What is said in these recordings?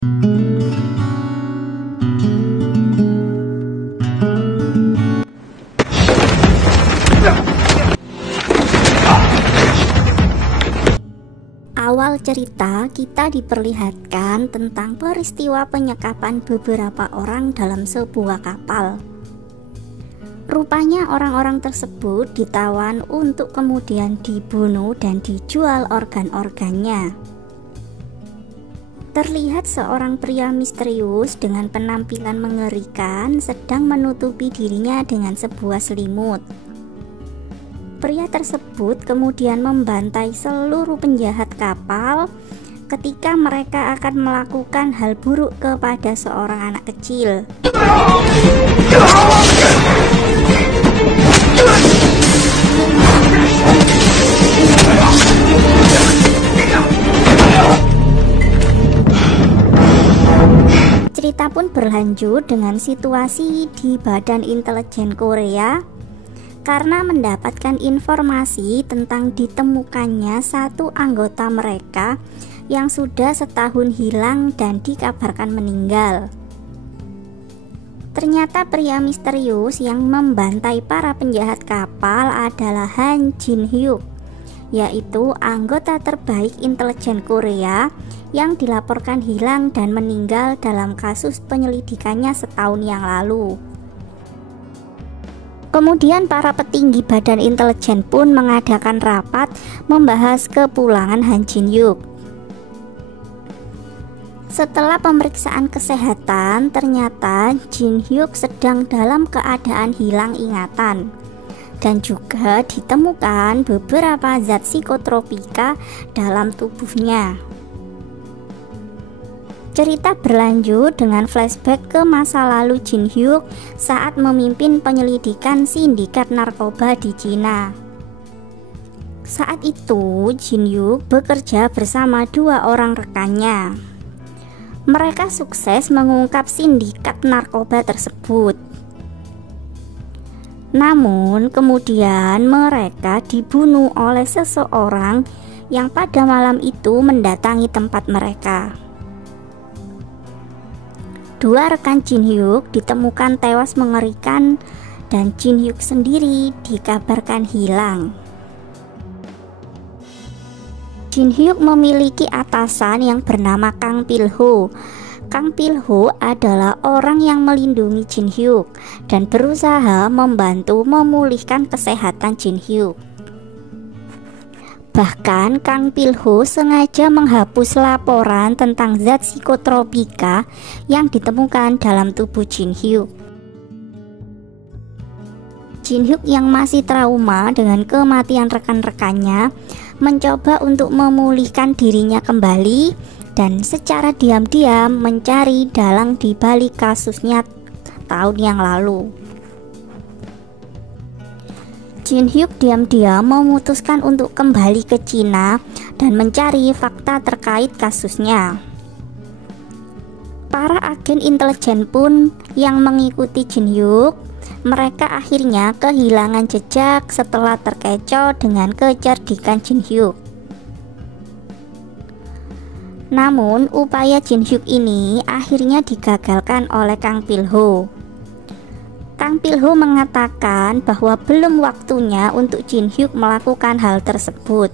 Awal cerita kita diperlihatkan tentang peristiwa penyekapan beberapa orang dalam sebuah kapal. Rupanya orang-orang tersebut ditawan untuk kemudian dibunuh dan dijual organ-organnya. Terlihat seorang pria misterius dengan penampilan mengerikan sedang menutupi dirinya dengan sebuah selimut. Pria tersebut kemudian membantai seluruh penjahat kapal ketika mereka akan melakukan hal buruk kepada seorang anak kecil. Cerita pun berlanjut dengan situasi di Badan Intelijen Korea karena mendapatkan informasi tentang ditemukannya satu anggota mereka yang sudah setahun hilang dan dikabarkan meninggal. Ternyata pria misterius yang membantai para penjahat kapal adalah Han Jin Hyuk, yaitu anggota terbaik intelijen Korea yang dilaporkan hilang dan meninggal dalam kasus penyelidikannya setahun yang lalu. Kemudian para petinggi badan intelijen pun mengadakan rapat membahas kepulangan Han Jin Hyuk. Setelah pemeriksaan kesehatan, ternyata Jin Hyuk sedang dalam keadaan hilang ingatan dan juga ditemukan beberapa zat psikotropika dalam tubuhnya. Cerita berlanjut dengan flashback ke masa lalu Jin Hyuk saat memimpin penyelidikan sindikat narkoba di Cina. Saat itu Jin Hyuk bekerja bersama dua orang rekannya. Mereka sukses mengungkap sindikat narkoba tersebut. Namun kemudian mereka dibunuh oleh seseorang yang pada malam itu mendatangi tempat mereka. Dua rekan Jin Hyuk ditemukan tewas mengerikan dan Jin Hyuk sendiri dikabarkan hilang. Jin Hyuk memiliki atasan yang bernama Kang Pil Ho. Kang Pil Ho adalah orang yang melindungi Jin Hyuk dan berusaha membantu memulihkan kesehatan Jin Hyuk. Bahkan Kang Pil Ho sengaja menghapus laporan tentang zat psikotropika yang ditemukan dalam tubuh Jin Hyuk. Jin Hyuk yang masih trauma dengan kematian rekan-rekannya mencoba untuk memulihkan dirinya kembali dan secara diam-diam mencari dalang di balik kasusnya tahun yang lalu. Jin Hyuk diam-diam memutuskan untuk kembali ke Cina dan mencari fakta terkait kasusnya. Para agen intelijen pun yang mengikuti Jin Hyuk, mereka akhirnya kehilangan jejak setelah terkecoh dengan kecerdikan Jin Hyuk. Namun upaya Jin Hyuk ini akhirnya digagalkan oleh Kang Pil Ho. Kang Pil Ho mengatakan bahwa belum waktunya untuk Jin Hyuk melakukan hal tersebut.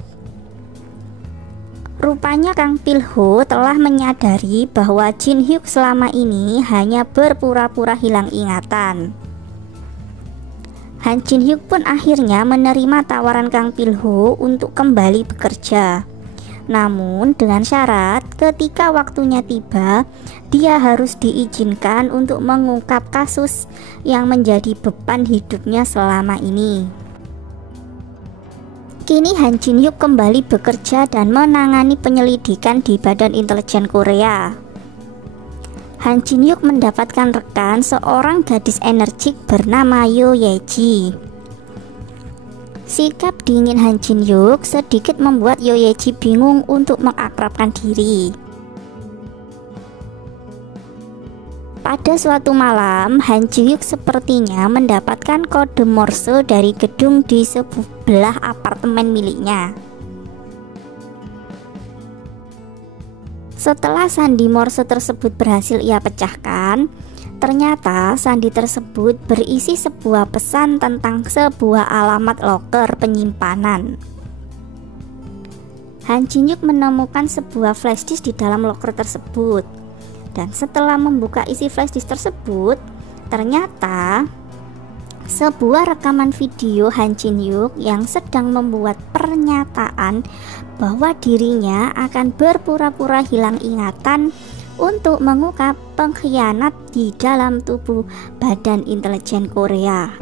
Rupanya Kang Pil Ho telah menyadari bahwa Jin Hyuk selama ini hanya berpura-pura hilang ingatan. Han Jin Hyuk pun akhirnya menerima tawaran Kang Pil Ho untuk kembali bekerja. Namun dengan syarat ketika waktunya tiba, dia harus diizinkan untuk mengungkap kasus yang menjadi beban hidupnya selama ini. Kini Han Jin Hyuk kembali bekerja dan menangani penyelidikan di Badan Intelijen Korea. Han Jin Hyuk mendapatkan rekan seorang gadis energik bernama Yo Ye-ji. Sikap dingin Han Jin Hyuk sedikit membuat Yo Ye-ji bingung untuk mengakrabkan diri. Pada suatu malam, Han Jin Hyuk sepertinya mendapatkan kode Morse dari gedung di sebelah apartemen miliknya. Setelah sandi Morse tersebut berhasil ia pecahkan, ternyata sandi tersebut berisi sebuah pesan tentang sebuah alamat loker penyimpanan. Han Jin-hyuk menemukan sebuah flashdisk di dalam loker tersebut, dan setelah membuka isi flashdisk tersebut, ternyata sebuah rekaman video Han Jin-hyuk yang sedang membuat pernyataan bahwa dirinya akan berpura-pura hilang ingatan untuk mengungkap pengkhianat di dalam tubuh Badan Intelijen Korea.